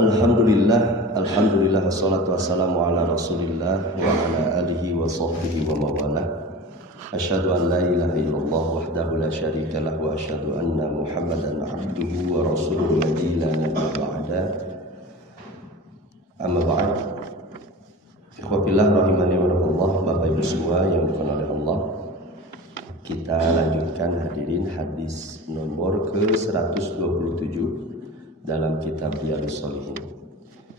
Alhamdulillah wassalatu wassalamu ala Rasulillah wa ala alihi wa sahbihi wa mawalah. Asyhadu an la ilaha illallah wahdahu la syarika lah wa asyhadu anna Muhammadan abduhu wa rasuluhu alladzi la nabiyya ba'da. Amma ba'd. Ikhwatillah rahimani wa rahimakumullah, Bapak Ibu semua yang dimuliakan oleh Allah. Kita lanjutkan hadirin hadis nomor ke-127 dalam kitab Riyadhus Shalihin.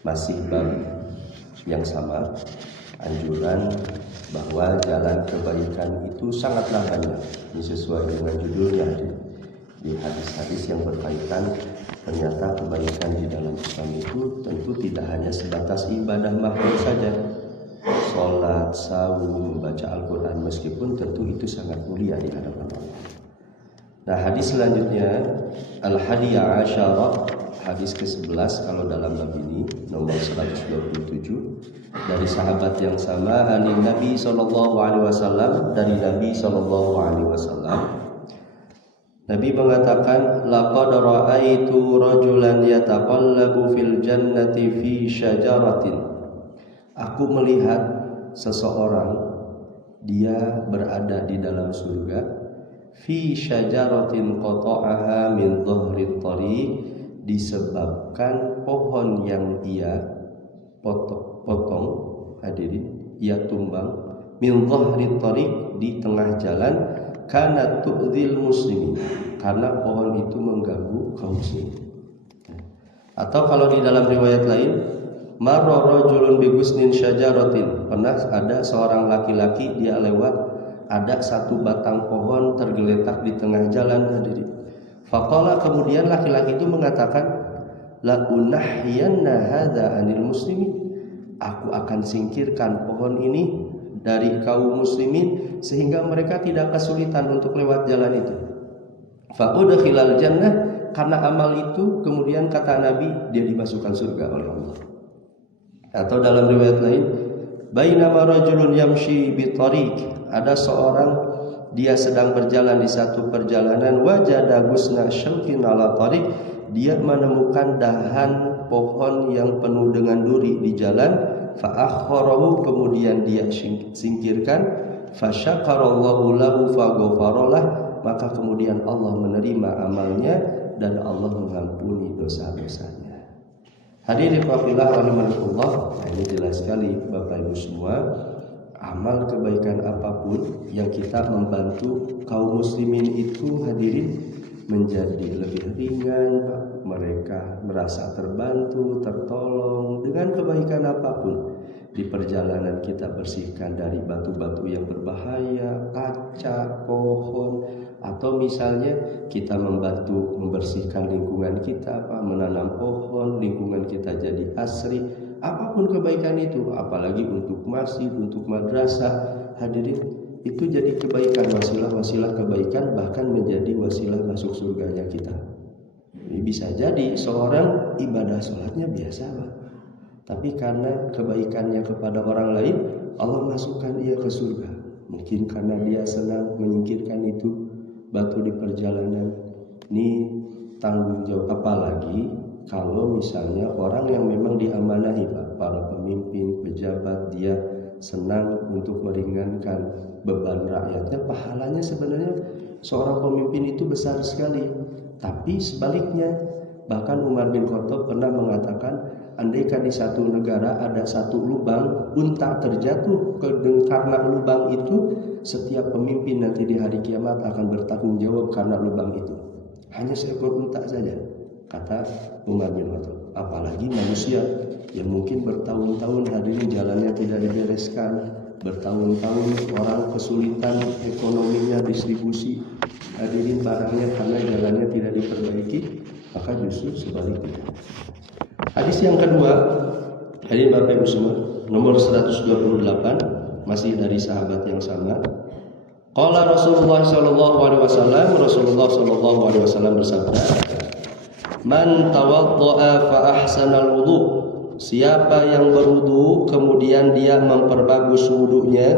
Masih bab yang sama, anjuran bahwa jalan kebaikan itu sangatlah banyak. Ini sesuai dengan judulnya di hadis-hadis yang berkaitan. Ternyata kebaikan di dalam Islam itu tentu tidak hanya sebatas ibadah makhluk saja, sholat, saum, membaca Al-Quran, meskipun tentu itu sangat mulia di hadapan Allah. Nah, hadis selanjutnya Al-Hadiyah Asyarah, hadis ke-11 kalau dalam bab ini, nomor 127, dari sahabat yang sama, dari Nabi SAW, dari Nabi SAW. Nabi mengatakan, laqad ra'aitu rajulan yataqallabu fil jannati fi syajaratin. Aku melihat seseorang, dia berada di dalam surga, fi syajaratin qata'aha min dhahri thariq, disebabkan pohon yang ia potong, hadirin, ia tumbang, min dhahri thariq, di tengah jalan, kana tu'dzil muslimin, karena pohon itu mengganggu kaum muslimin. Atau kalau di dalam riwayat lain, marra rajulun bi ghusnin syajaratin, pernah ada seorang laki-laki, dia lewat, ada satu batang pohon tergeletak di tengah jalan, hadirin. Faqala, kemudian laki-laki itu mengatakan, la unahyanna hadza anil muslimin, aku akan singkirkan pohon ini dari kaum muslimin sehingga mereka tidak kesulitan untuk lewat jalan itu. Fa udkhilal jannah, karena amal itu kemudian kata Nabi dia dimasukkan surga oleh Allah. Atau dalam riwayat lain, bainama rajulun yamshi bi tariq, ada seorang dia sedang berjalan di satu perjalanan, wajada gusna syaukin ala tariq, dia menemukan dahan pohon yang penuh dengan duri di jalan, fa akharahu, kemudian dia singkirkan, fa syakarallahu lahu fa ghafaralah, maka kemudian Allah menerima amalnya dan Allah mengampuni dosa-dosanya. Hadirin rahimakumullah, ini jelas sekali Bapak Ibu semua, amal kebaikan apapun yang kita membantu kaum muslimin itu, hadirin, menjadi lebih ringan, mereka merasa terbantu, tertolong dengan kebaikan apapun. Di perjalanan kita bersihkan dari batu-batu yang berbahaya, kaca, pohon, atau misalnya kita membantu membersihkan lingkungan kita, menanam pohon, lingkungan kita jadi asri, apapun kebaikan itu, apalagi untuk masjid, untuk madrasah, hadirin, itu jadi kebaikan, wasilah-wasilah kebaikan, bahkan menjadi wasilah masuk surganya kita. Ini bisa jadi seorang ibadah sholatnya biasa, tapi karena kebaikannya kepada orang lain, Allah masukkan dia ke surga. Mungkin karena dia senang menyingkirkan itu batu di perjalanan. Ini tanggung jawab, apalagi kalau misalnya orang yang memang diamanahi, para pemimpin, pejabat, dia senang untuk meringankan beban rakyatnya, pahalanya sebenarnya seorang pemimpin itu besar sekali. Tapi sebaliknya, bahkan Umar bin Khattab pernah mengatakan, andaikan di satu negara ada satu lubang, unta terjatuh karena lubang itu, setiap pemimpin nanti di hari kiamat akan bertanggung jawab karena lubang itu. Hanya seekor unta saja, kata Umar bin Khattab. Apalagi manusia yang mungkin bertahun-tahun, hadirin, jalannya tidak dibereskan, bertahun-tahun orang kesulitan ekonominya, distribusi, hadirin, barangnya karena jalannya tidak diperbaiki, maka justru sebaliknya. Hadis yang kedua, hadirin Bapak Ibu semua, nomor 128, masih dari sahabat yang sama. Qala Rasulullah sallallahu alaihi wasallam, Rasulullah sallallahu alaihi wasallam bersabda, man tawaddaa fa ahsanal wudu, siapa yang berwudu kemudian dia memperbagus wudunya,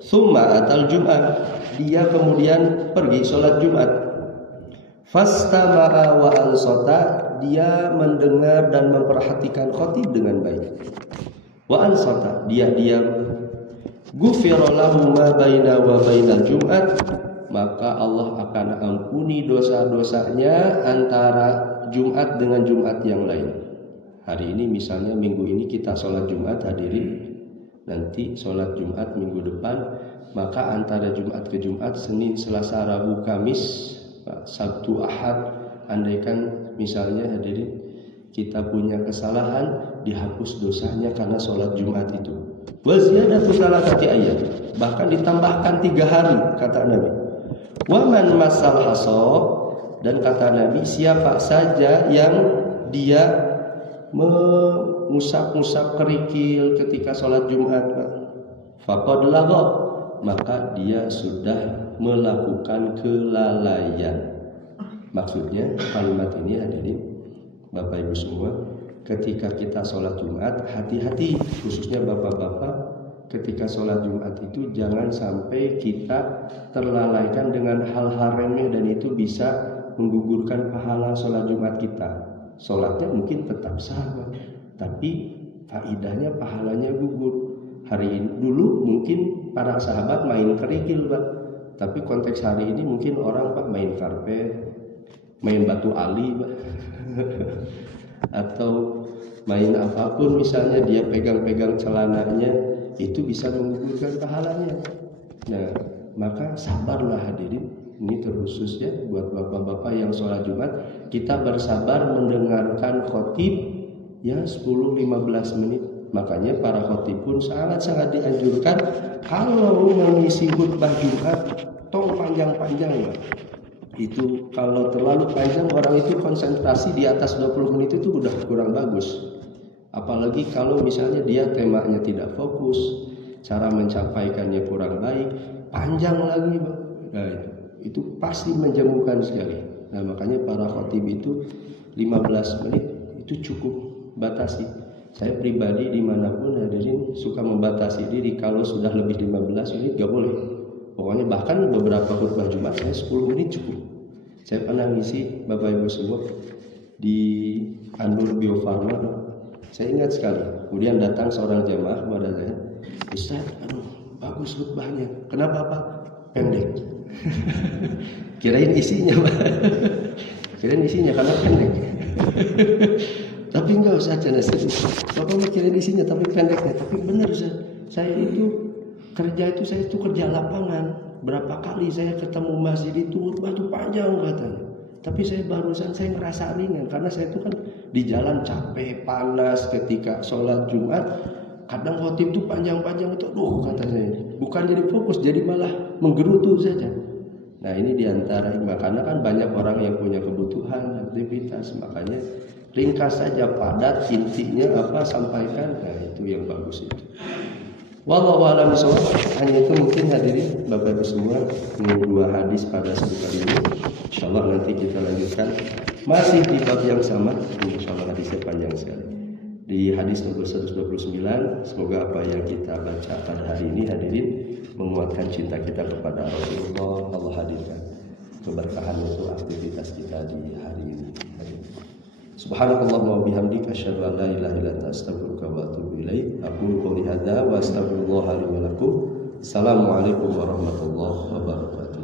tsumma atal Jumat, dia kemudian pergi sholat Jumat, Fastama'a wa ansata, dia mendengar dan memperhatikan khatib dengan baik. Wa ansata, dia diam. Ghufira lahu ma baina wa bainal Jum'at, maka Allah akan ampuni dosa-dosanya antara Jumat dengan Jumat yang lain. Hari ini misalnya minggu ini kita sholat Jumat, hadirin, nanti sholat Jumat minggu depan, maka antara Jumat ke Jumat, Senin, Selasa, Rabu, Kamis, Sabtu, Ahad, andaikan misalnya hadirin kita punya kesalahan, dihapus dosanya karena sholat Jumat itu. Wa ziyadatu thalathati ayyam, bahkan ditambahkan 3 hari kata Nabi. Wa man masal haso, dan kata Nabi, siapa saja yang dia mengusap-usap kerikil ketika sholat Jumat, faqad lagha, maka dia sudah melakukan kelalaian. Maksudnya kalimat ini hadirin Bapak Ibu semua, ketika kita sholat Jumat, hati-hati, khususnya bapak-bapak, ketika sholat Jumat itu jangan sampai kita terlalaikan dengan hal-hal remeh dan itu bisa menggugurkan pahala sholat Jumat kita. Sholatnya mungkin tetap sah, tapi faidahnya, pahalanya gugur. Hari ini dulu mungkin para sahabat main kerikil, Pak. Tapi konteks hari ini mungkin orang, Pak, main karpet, main batu ali, Pak. Atau main apapun, misalnya dia pegang-pegang celananya, itu bisa menggugurkan pahalanya. Nah, maka sabarlah hadirin. Ini terkhusus ya buat bapak-bapak yang sholat Jumat, kita bersabar mendengarkan khotib ya 10-15 menit. Makanya para khotib pun sangat-sangat dianjurkan kalau mengisi khutbah Jumat tong panjang-panjang, Pak. Itu kalau terlalu panjang orang itu konsentrasi di atas 20 menit itu udah kurang bagus. Apalagi kalau misalnya dia temanya tidak fokus, cara menyampaikannya kurang baik, panjang lagi, Pak. Nah, itu pasti menjemukan sekali. Nah, makanya para khatib itu 15 menit itu cukup batasi. Saya pribadi dimanapun hadirin suka membatasi diri, kalau sudah lebih 15 menit gak boleh. Pokoknya bahkan beberapa khutbah Jumat saya 10 menit cukup. Saya pernah ngisi Bapak Ibu semua di Anur Bio Farma. Saya ingat sekali. Kemudian datang seorang jamaah kepada saya, Ustaz, bagus khutbahnya. Kenapa, Pak? Pendek. Kirain isinya, Pak. Kirain isinya karena pendek. Tapi enggak usah Bapak kirain isinya tapi pendeknya. Tapi benar, Ustaz. Saya itu kerja lapangan. Berapa kali saya ketemu masjid itu batu panjang katanya. Tapi saya barusan saya ngerasa ringan karena saya itu kan di jalan capek, panas ketika sholat Jumat. Kadang khotib itu panjang-panjang itu, katanya bukan jadi fokus, jadi malah menggerutu saja. Nah, ini diantara karena kan banyak orang yang punya kebutuhan, aktivitas, makanya ringkas saja, padat, intinya apa sampaikan. Nah, itu yang bagus itu. Wallahu a'lam bishawab. Hanya itu mungkin hadirin Bapak Ibu semua, ini 2 hadis pada sebentar ini. Insyaallah nanti kita lanjutkan masih di bab yang sama. Insyaallah hadisnya panjang sekali. Di hadis nomor 129, semoga apa yang kita baca pada hari ini hadirin menguatkan cinta kita kepada Rasulullah. Allah hadirkan keberkahan untuk aktivitas kita di hari ini. Subhanakallahumma wa bihamdika asyhadu an la ilaha illa anta astaghfiruka wa atubu ilaik. Aqulu qouli hadza wa astaghfirullah li wa lakum. Assalamualaikum warahmatullahi wabarakatuh.